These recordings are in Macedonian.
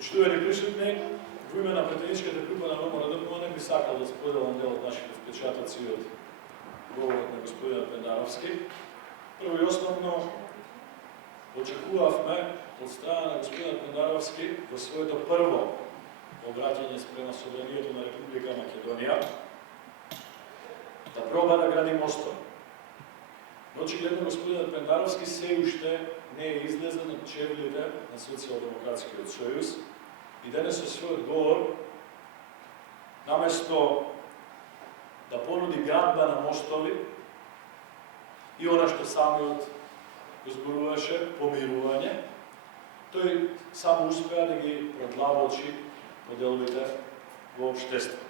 Почитувани присутни, во име на претеничката група на ВМРО не би сакал да споделам дел од нашите впечатоци од говорот на господинот Пендаровски. Прво и основно, очекувавме од страна на господинот Пендаровски во своето прво обраќање спрема собранието на Република Македонија да проба да гради мостове. Но очигледно господинот Пендаровски се уште не е излезен од чевлите на Социјалдемократскиот сојуз и денес со својот говор, наместо да понуди градба на мостови и она што самиот го зборуваше, помирување, тој само успеа да ги продлабочи поделбите во општеството.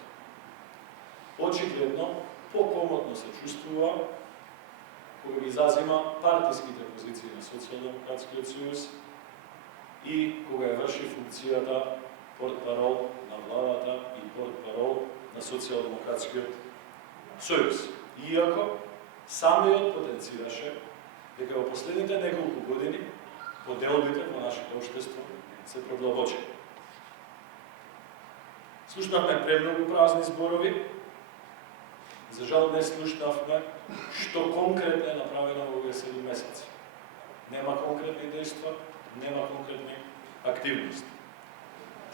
Очигледно, покомотно се чувствува кога ги зазима партиските позиции на Социјалдемократскиот сојуз и кога ја врши функцијата портпарол на владата и портпарол на Социјалдемократскиот сојуз. Иако самиот потенцираше дека во последните неколку години поделбите во нашето општество се продлабочени. Слушнавме премногу празни зборови. За жал не слушнавме што конкретно е направено во овие 7 месеци. Нема конкретни дејства, нема конкретни активности.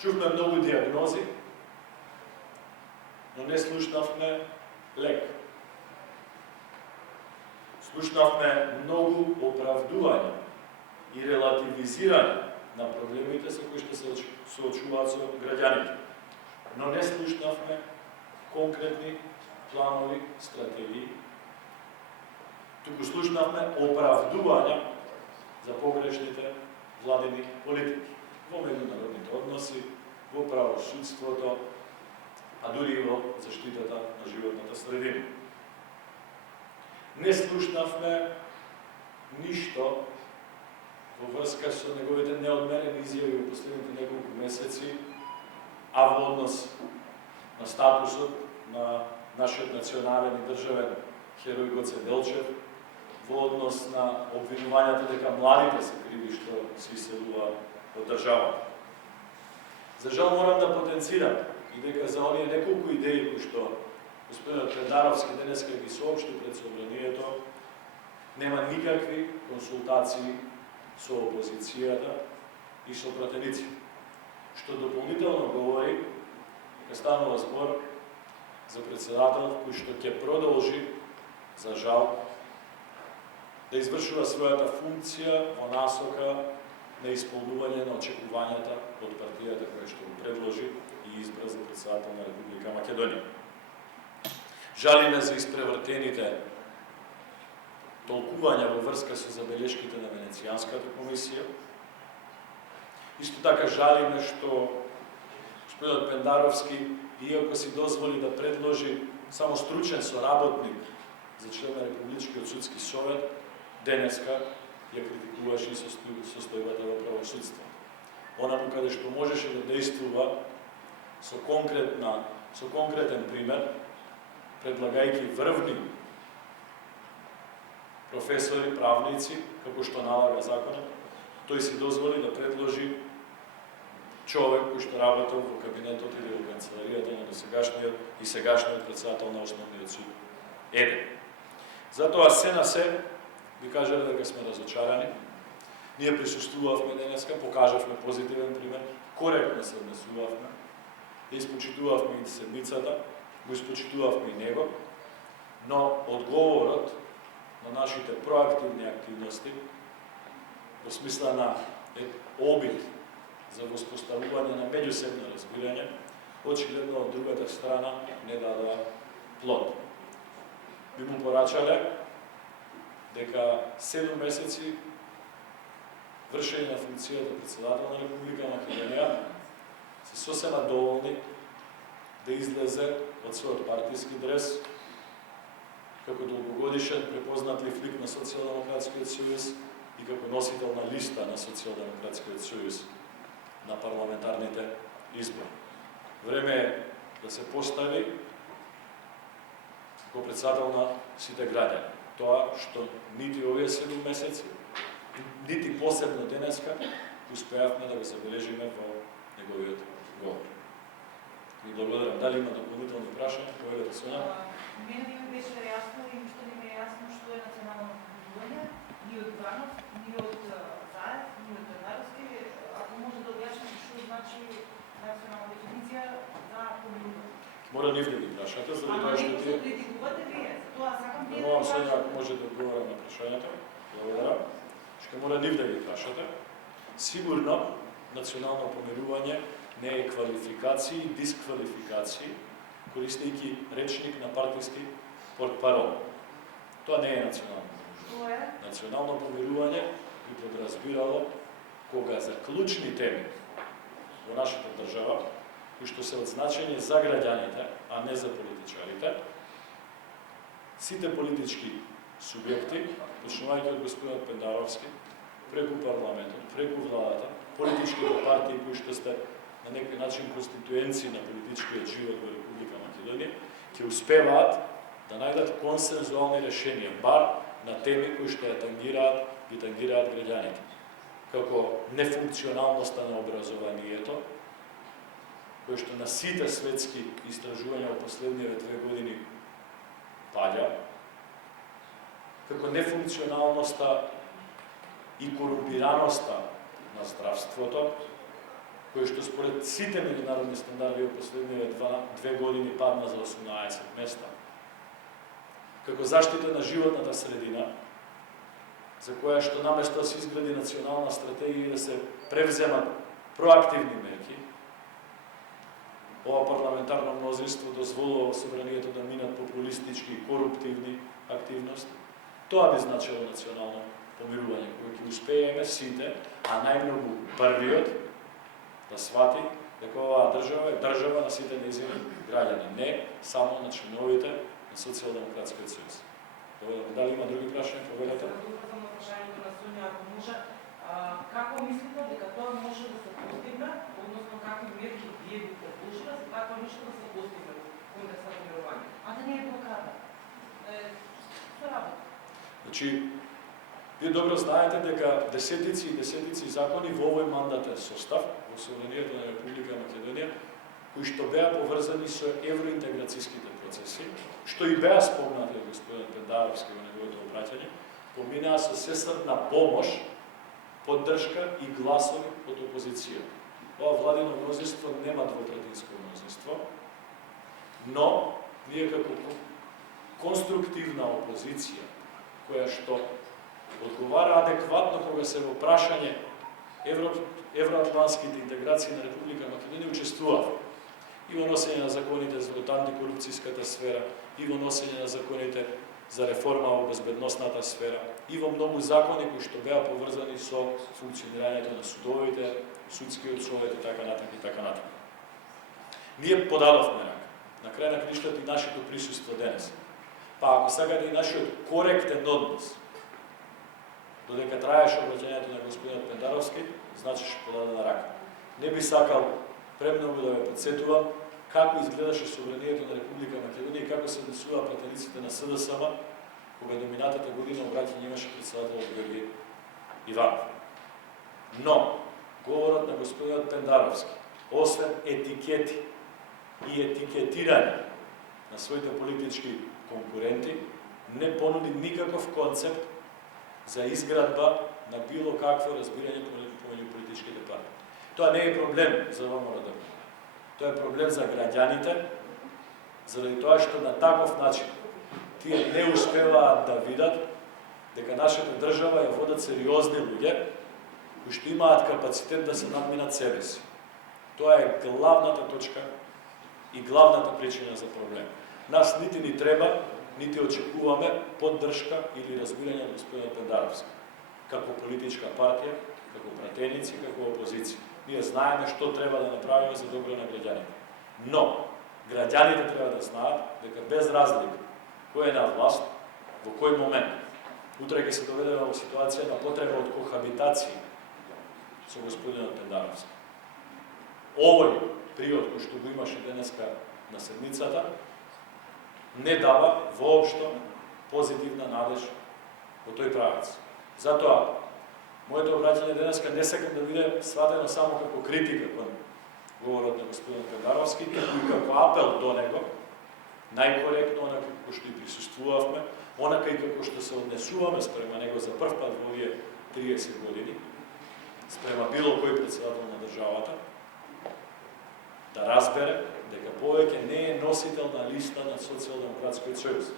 Чувме многу диагнози, но не слушнавме лек. Слушнавме многу оправдување и релативизирање на проблемите со кои што се соочуваат со граѓаните. Но не слушнавме конкретни планови, стратегии. Туку слушнавме оправдувања за погрешните владини политики во меѓународните односи, во правосудството, а дури и во заштитата на животната средина. Не слушнавме ништо во врска со неговите неодмерени изјави во последните неколку месеци, а во однос на статусот на нашиот национален и државен херој Гоце Делчев, во однос на обвинувањата дека младите се криви што се иселуваат од државата. За жал морам да потенцирам и дека за оние неколку идеи кои што господинот Пендаровски денеска ги соопшти пред собранието, нема никакви консултации со опозицијата и со пратеници, што дополнително говори дека станува збор за председател кој што ќе продолжи, за жал, да извршува својата функција во насока на исполнување на очекувањата од партијата која што го предложи и избра за председател на Република Македонија. Жалиме за испревртените толкувања во врска со забелешките на Венецијанската комисија. Исто така жалиме што господинот Пендаровски, иако си дозволи да предложи само стручен соработник за член на Републичкиот судски совет, денеска ја критикуваше и состојбата во правосудство. Онаму каде што можеше да действува со конкретен пример, предлагајќи врвни професори, правници, како што налага законот, тој си дозволи да предложи човек кој што работел во кабинетот или во канцеларијата на досегашниот и сегашниот председател на Основниот суд Еден. Затоа се на се ви кажале дека сме разочарани. Ние присуствувавме денеска, покажавме позитивен пример, коректно се однесувавме, испочитувавме и седмицата, го испочитувавме и него, но одговорот на нашите проактивни активности во смисла на обид за воспоставување на меѓусебно разбирање, очигледно од другата страна не дадоа плод. Би му порачале дека 7 месеци вршење на функцијата председател на Република Македонија се сосема доволни да излезе од својот партиски дрес како долгогодишен препознатлив лик на Социјалдемократскиот сојуз и како носител на листа на Социјалдемократскиот сојуз на парламентарните избори. Време е да се постави како председател на сите граѓани. Тоа што нити овие 7 месеци, нити посебно денеска, успеавме да го забележиме во неговото Благодарам. Дали има дополнителни прашања? Повелете се на. Мене ми беше јасно и уште не ми е јасно што е национално помирување, ни од Ганов, ни од Заев, ни од Пендаровски. Ако може да објасните што значи национална дефиниција за помирување. Мора нив да ги прашате, заради тоа што тие... Ама не критикувате вие, затоа сакам вие да ги прашате. Ако може да одговорам на прашањата. Благодарам. Што мора нив да ги прашате. Сигурно, национално помирување не е квалификации и дисквалификации, користејќи речник на партиски портпарол. Тоа не е национално помирување. Национално помирување би подразбирало кога за клучни теми во нашата држава, кои што се од значење за граѓаните, а не за политичарите, сите политички субјекти, почнувајќи од господинот Пендаровски, преку парламентот, преку владата, политичките партии кои што сте на некој начин конституенци на политичкиот живот во Република Македонија, ќе успеваат да најдат консензуални решенија, бар на теми кои што ги тангираат граѓаните, како нефункционалноста на образованието, кој што на сите светски истражувања во последниве 2 години паѓа, како нефункционалноста и корумпираноста на здравството, кој што според сите меѓународни стандарди во последниве 2 години падна за 18 места. Како заштита на животната средина, за која што наместо да се изгради национална стратегија и да се превземат проактивни мерки, ова парламентарно мнозинство дозволува собранието да минат популистички и коруптивни активности. Тоа би значило национално помирување, кој ќе успееме сите, а најмногу првиот, да свати дека оваа држава е држава на сите нејзини граѓани, не само на членовите на Социјалдемократскиот сојуз. Дали има други прашања? Повелете. Врзано прашањето на Сонја, ако може, како мислите дека тоа може да се постигне, односно какви мерки вие би предложиле за такво нешто да се постигне во контекст на помирување? А да не е блокада. Што работи? Значи, вие добро знаете дека десетици и десетици закони во овој мандатен состав, во собранието на Република Македонија, кои што беа поврзани со евроинтеграцијските процеси, што и беа спомнати од господин Пендаровски во неговото обраќање, поминаа со сестрна помош, поддршка и гласови од опозиција. Ова владино мнозинство нема двотретинско мнозинство, но ние како конструктивна опозиција, која што одговара адекватно кога се во прашање евроатлантските интеграции на Република Македонија учествува и во носење на законите за антикорупцијската сфера, и во носење на законите за реформа во безбедносната сфера, и во многу закони кои што беа поврзани со функционирањето на судовите, судскиот совет и така натаму и така натаму. Ние подадовме рака. На крај на криштата и нашето присуство денес. Па ако сакате и нашиот коректен однос, додека траеше обраќањето на господинот Пендаровски, значеше подадена рака. Не би сакал премногу да ве подсетувам како изгледаше собранието на Република Македонија и како се однесуваа пратениците на СДСМ, кога до минатата година обраќање имаше председател Георги Иванов. Но, говорот на господинот Пендаровски, освен етикети и етикетирање на своите политички конкуренти, не понуди никаков концепт за изградба на било какво разбирање помеѓу политичките партии. Тоа не е проблем за ВМРО. Тоа е проблем за граѓаните, заради тоа што на таков начин тие не успеваат да видат дека нашата држава ја водат сериозни луѓе кои што имаат капацитет да се надминат себе си. Тоа е главната точка и главната причина за проблем. Нас нити ни треба, нити очекуваме поддршка или разбирање на господинот Пендаровски, како политичка партија, како пратеници, како опозиција. Ние знаеме што треба да направиме за добро на граѓаните. Но, граѓаните треба да знаат дека без разлика кој е на власт, во кој момент, утре ќе се доведеме во ситуација на потреба од кохабитација со господинот Пендаровски. Овој период кој што го имаше денеска на седмицата, не дава воопшто позитивна надеж во тој правец. Затоа, моето обраќање денеска не сакам да биде сватено само како критика кон говорот на господин Педаровски, и како апел до него, најкоректно, онака како што и присуствувавме, онака и како што се однесуваме спрема него за прв пат во овие 30 години, спрема било кој председател на државата, да разбере дека повеќе не е носител на листа на Социјалдемократскиот сојуз,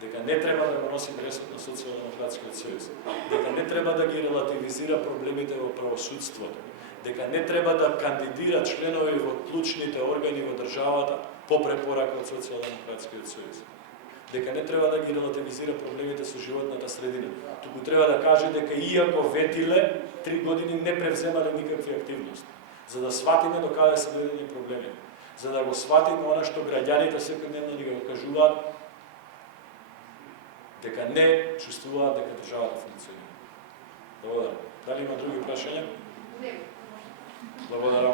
дека не треба да го носи дресот на Социјалдемократскиот сојуз, дека не треба да ги релативизира проблемите во правосудството, дека не треба да кандидира членови во клучните органи во државата по препорака од Социјалдемократскиот сојуз, дека не треба да ги релативизира проблемите со животната средина, туку треба да каже дека иако ветиле 3 години не превземале никакви активности, за да сватиме до каде се доведени проблеми, за да го сватиме она што граѓаните секојдневно ни го кажуваат, дека не чувствуваат дека државата функционира. Благодарам. Дали има други прашања? Благодарам.